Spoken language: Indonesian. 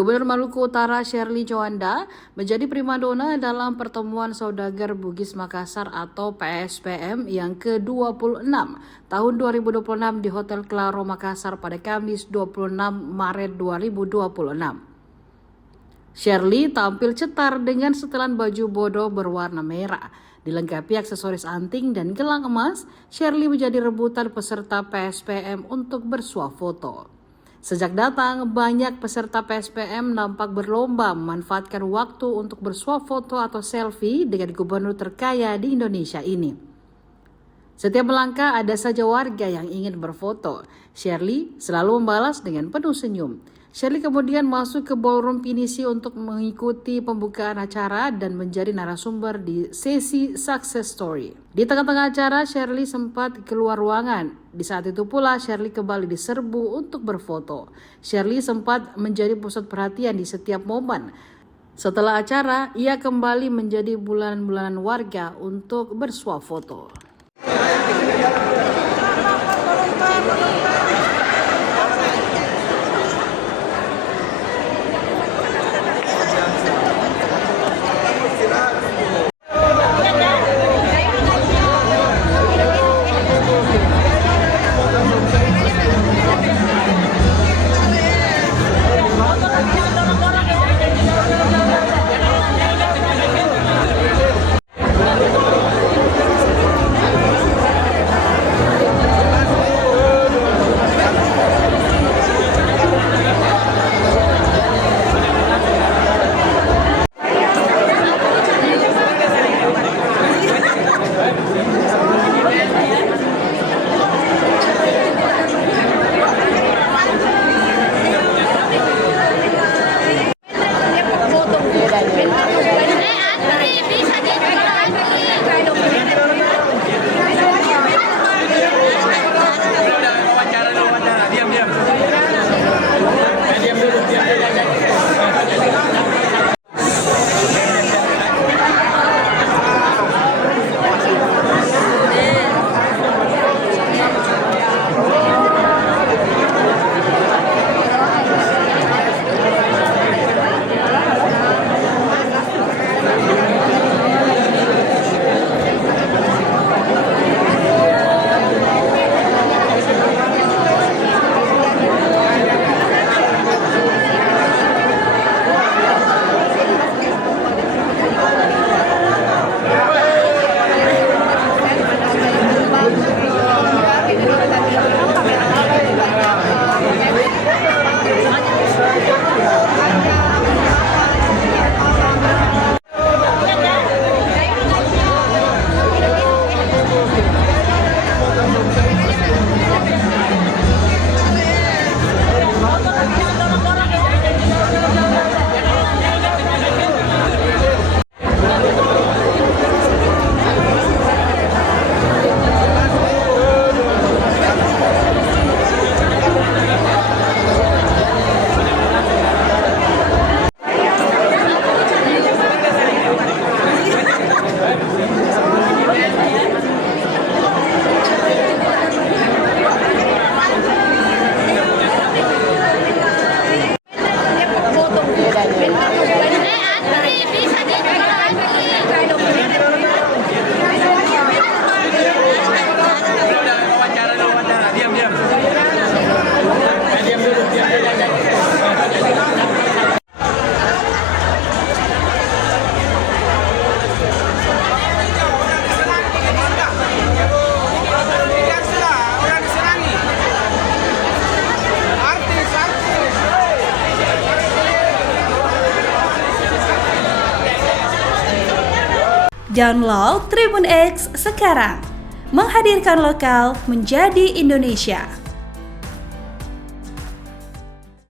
Gubernur Maluku Utara Sherly Djohanda menjadi primadona dalam pertemuan saudagar Bugis Makassar atau PSPM yang ke-26 tahun 2026 di Hotel Claro Makassar pada Kamis 26 Maret 2026. Sherly tampil cetar dengan setelan baju bodo berwarna merah. Dilengkapi aksesoris anting dan gelang emas, Sherly menjadi rebutan peserta PSPM untuk bersuah foto. Sejak datang, banyak peserta PSPM nampak berlomba memanfaatkan waktu untuk bersuah foto atau selfie dengan gubernur terkaya di Indonesia ini. Setiap melangkah ada saja warga yang ingin berfoto. Sherly selalu membalas dengan penuh senyum. Sherly kemudian masuk ke ballroom pinisi untuk mengikuti pembukaan acara dan menjadi narasumber di sesi Success Story. Di tengah-tengah acara, Sherly sempat keluar ruangan. Di saat itu pula, Sherly kembali diserbu untuk berfoto. Sherly sempat menjadi pusat perhatian di setiap momen. Setelah acara, ia kembali menjadi bulanan-bulanan warga untuk bersuah foto. Download Tribun X sekarang, menghadirkan lokal menjadi Indonesia.